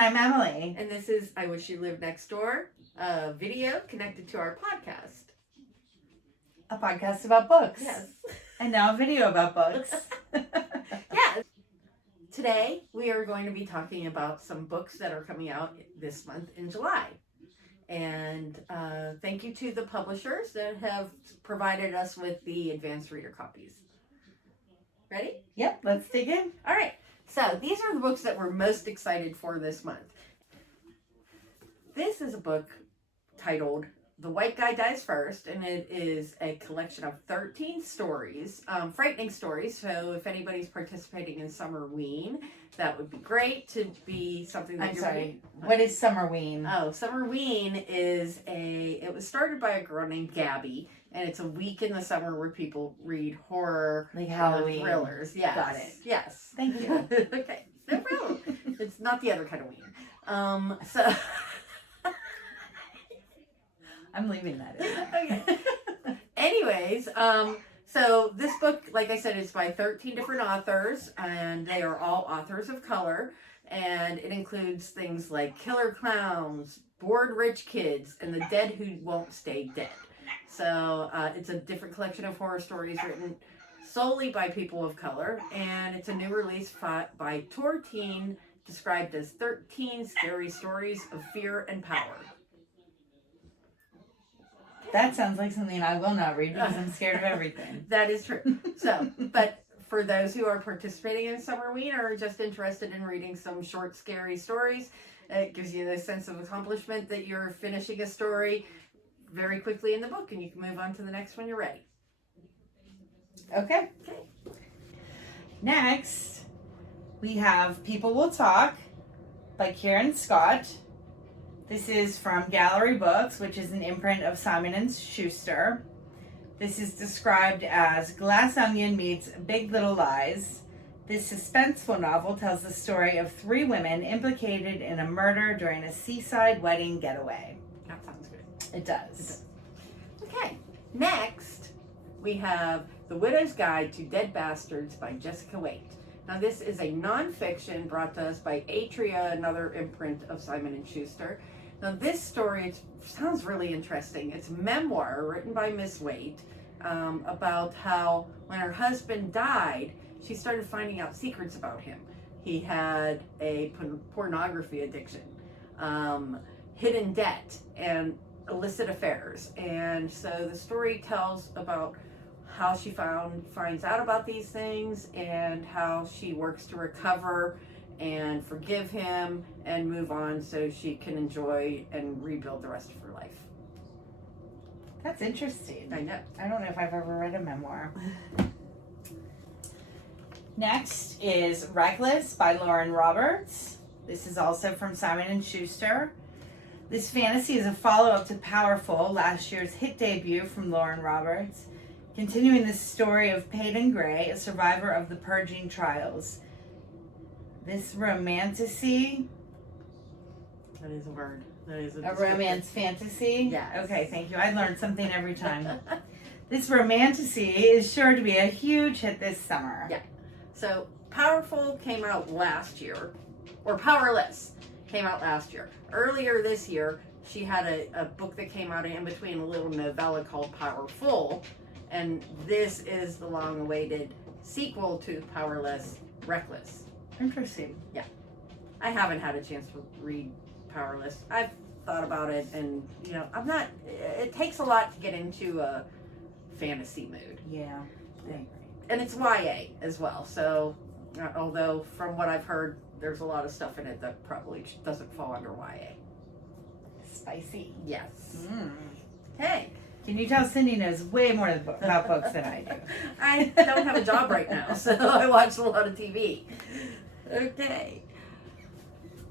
And I'm Emily. And this is I Wish You Lived Next Door, a video connected to our podcast. A podcast about books. Yes. And now a video about books. Yeah. Today, we are going to be talking about some books that are coming out this month in July. And thank you to the publishers that have provided us with the advanced reader copies. Ready? Yep, let's dig in. All right. So these are the books that we're most excited for this month. This is a book titled The White Guy Dies First, and it is a collection of 13 stories, frightening stories. So if anybody's participating in Summerween, that would be great to be something that you're reading. What is Summerween? Oh, Summerween is it was started by a girl named Gabby, and it's a week in the summer where people read horror, like Halloween thrillers. Yes. Got it. Yes. Thank you. Okay, no problem. It's not the other kind of ween. So I'm leaving that in. Okay. Anyways, so this book, like I said, is by 13 different authors, and they are all authors of color, and it includes things like killer clowns, bored rich kids, and the dead who won't stay dead. So it's a different collection of horror stories written solely by people of color, and it's a new release by Tor Teen, described as 13 scary stories of fear and power. That sounds like something I will not read because I'm scared of everything. That is true. So, but for those who are participating in Summerween or just interested in reading some short, scary stories, it gives you the sense of accomplishment that you're finishing a story very quickly in the book, and you can move on to the next when you're ready. Okay. Next, we have People Will Talk by Kieran Scott. This is from Gallery Books, which is an imprint of Simon & Schuster. This is described as Glass Onion meets Big Little Lies. This suspenseful novel tells the story of 3 women implicated in a murder during a seaside wedding getaway. That sounds good. It does. Okay. Next, we have The Widow's Guide to Dead Bastards by Jessica Waite. Now, this is a nonfiction brought to us by Atria, another imprint of Simon & Schuster. Now, this story sounds really interesting. It's a memoir written by Miss Waite about how when her husband died, she started finding out secrets about him. He had a pornography addiction, hidden debt, and illicit affairs. And so the story tells about how she finds out about these things and how she works to recover and forgive him and move on so she can enjoy and rebuild the rest of her life. That's interesting. I know. I don't know if I've ever read a memoir. Next is Reckless by Lauren Roberts. This is also from Simon & Schuster. This fantasy is a follow-up to Powerful, last year's hit debut from Lauren Roberts, continuing the story of Peyton Gray, a survivor of the purging trials. This romantasy. That is a word. That is a romance fantasy? Yes. Okay, thank you. I learned something every time. This romantasy is sure to be a huge hit this summer. Yeah. So Powerful came out last year, or Powerless came out last year. Earlier this year, she had a book that came out in between, a little novella called Powerful, and this is the long-awaited sequel to Powerless, Reckless. Interesting. Yeah. I haven't had a chance to read Powerless. I've thought about it, and, it takes a lot to get into a fantasy mood. Yeah. And it's YA as well, so although from what I've heard, there's a lot of stuff in it that probably doesn't fall under YA. Spicy. Yes. Mm. Hey. Can you tell Cindy knows way more about books than I do? I don't have a job right now, so I watch a lot of TV. Okay.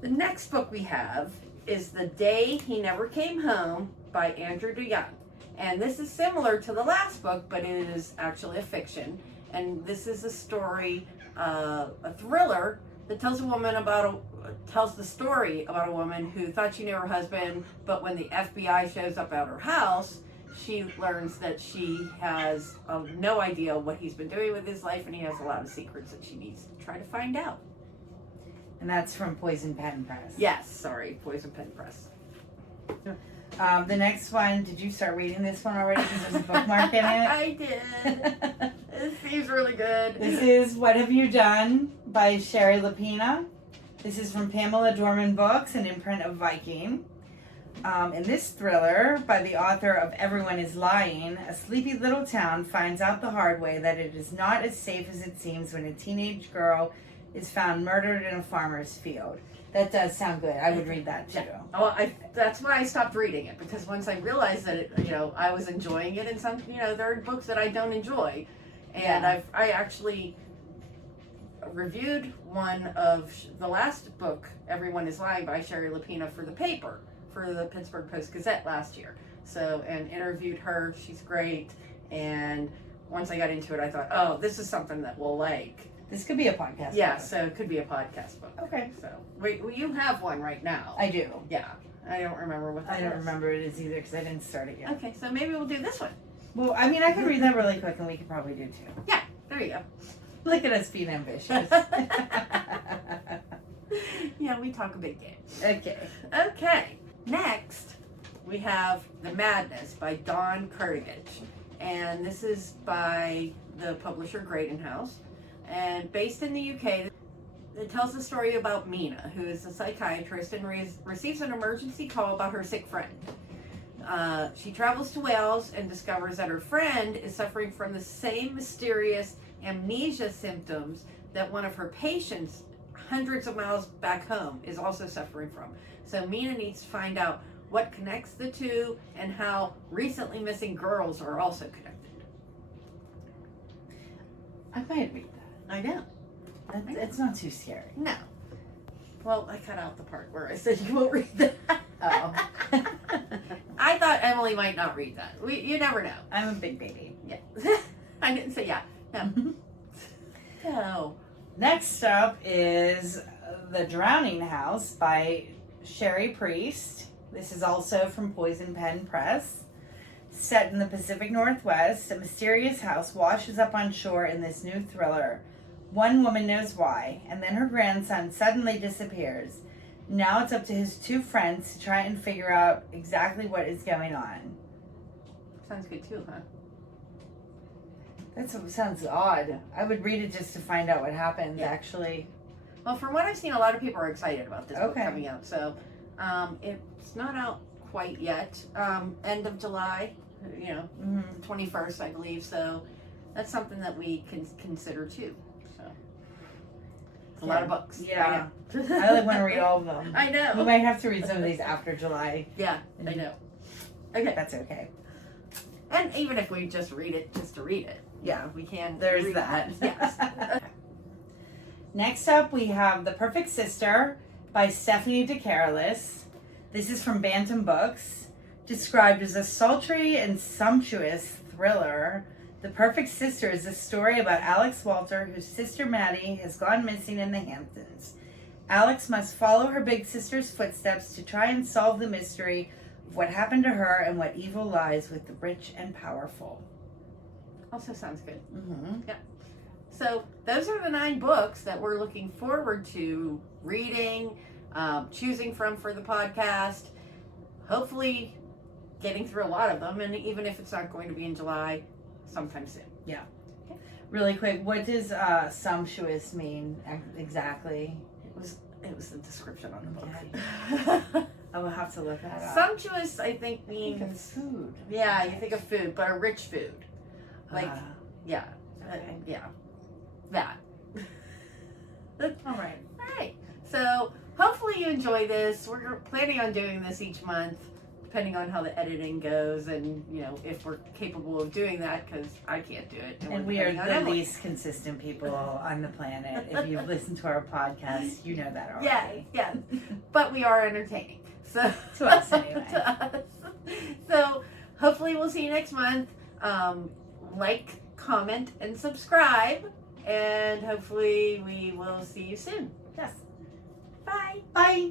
The next book we have is The Day He Never Came Home by Andrew DeYoung. And this is similar to the last book, but it is actually a fiction. And this is a story, a thriller that tells the story about a woman who thought she knew her husband, but when the FBI shows up at her house, she learns that she has no idea what he's been doing with his life, and he has a lot of secrets that she needs to try to find out. And that's from Poison Pen Press. Yes, sorry, Poison Pen Press. The next one, did you start reading this one already? Because there's a bookmark in it. I did. This seems really good. This is What Have You Done by Sherry Lapina. This is from Pamela Dorman Books, an imprint of Viking. In this thriller, by the author of Everyone is Lying, a sleepy little town finds out the hard way that it is not as safe as it seems when a teenage girl is found murdered in a farmer's field. That does sound good. I would read that too. Well, that's why I stopped reading it, because once I realized that I was enjoying it, and some there are books that I don't enjoy, and Yeah. I actually reviewed one of the last book, Everyone is Lying by Sherry Lapina, for the paper for the Pittsburgh Post-Gazette last year. So, and interviewed her. She's great. And once I got into it, I thought, oh, this is something that we'll like. This could be a podcast. Yeah, book. so it could be a podcast book. Okay. So, wait, well, you have one right now. I do. Yeah, I don't remember what that I don't is. remember it is either because I didn't start it yet. Okay, so maybe we'll do this one. Well, I mean, I could read that really quick and we could probably do two. Yeah, there you go. Look at us being ambitious. Yeah, we talk a big game. Okay. Okay, next we have The Madness by Dawn Kurtovich. And this is by the publisher Graydon House. And based in the UK, it tells the story about Mina, who is a psychiatrist and receives an emergency call about her sick friend. She travels to Wales and discovers that her friend is suffering from the same mysterious amnesia symptoms that one of her patients hundreds of miles back home is also suffering from. So Mina needs to find out what connects the two and how recently missing girls are also connected. I might read that. I know. It's not too scary. No. Well, I cut out the part where I said you won't read that. Oh. I thought Emily might not read that. You never know. I'm a big baby. Yeah. I didn't say yeah. No. No. Next up is The Drowning House by Sherry Priest. This is also from Poison Pen Press. Set in the Pacific Northwest, a mysterious house washes up on shore in this new thriller. One woman knows why, and then her grandson suddenly disappears. Now it's up to his two friends to try and figure out exactly what is going on. Sounds good too, huh? That sounds odd. I would read it just to find out what happens, Yeah. actually. Well, from what I've seen, a lot of people are excited about this book Okay. coming out. So it's not out quite yet. End of July, Mm-hmm. 21st, I believe. So that's something that we can consider too. So it's a lot of books. Yeah. I know. I want to read all of them. I know. We might have to read some of these after July. Yeah, I know. Okay. That's okay. And even if we just read it just to read it, Yeah. we can. There's read that. it. Yes. Next up, we have The Perfect Sister by Stephanie DeCarolis. This is from Bantam Books. Described as a sultry and sumptuous thriller, The Perfect Sister is a story about Alex Walter, whose sister Maddie has gone missing in the Hamptons. Alex must follow her big sister's footsteps to try and solve the mystery of what happened to her and what evil lies with the rich and powerful. Also sounds good. Mm-hmm. So those are the 9 books that we're looking forward to reading, choosing from for the podcast. Hopefully getting through a lot of them, and even if it's not going to be in July, sometime soon. Really quick, what does sumptuous mean exactly? It was the description on the book. I will have to look that up. Sumptuous, I think, I think of means food. yeah, you think of food, but a rich food. Like yeah, okay. yeah, that. All right. All right. So hopefully you enjoy this. We're planning on doing this each month, depending on how the editing goes, and if we're capable of doing that, because I can't do it. And we're we are depending on the Emily. least consistent people on the planet. If you've listened to our podcast, you know that already. Yeah. But we are entertaining. So To us, anyway. to us. So hopefully we'll see you next month. Like, comment, and subscribe, and hopefully we will see you soon. Yes. Bye. Bye.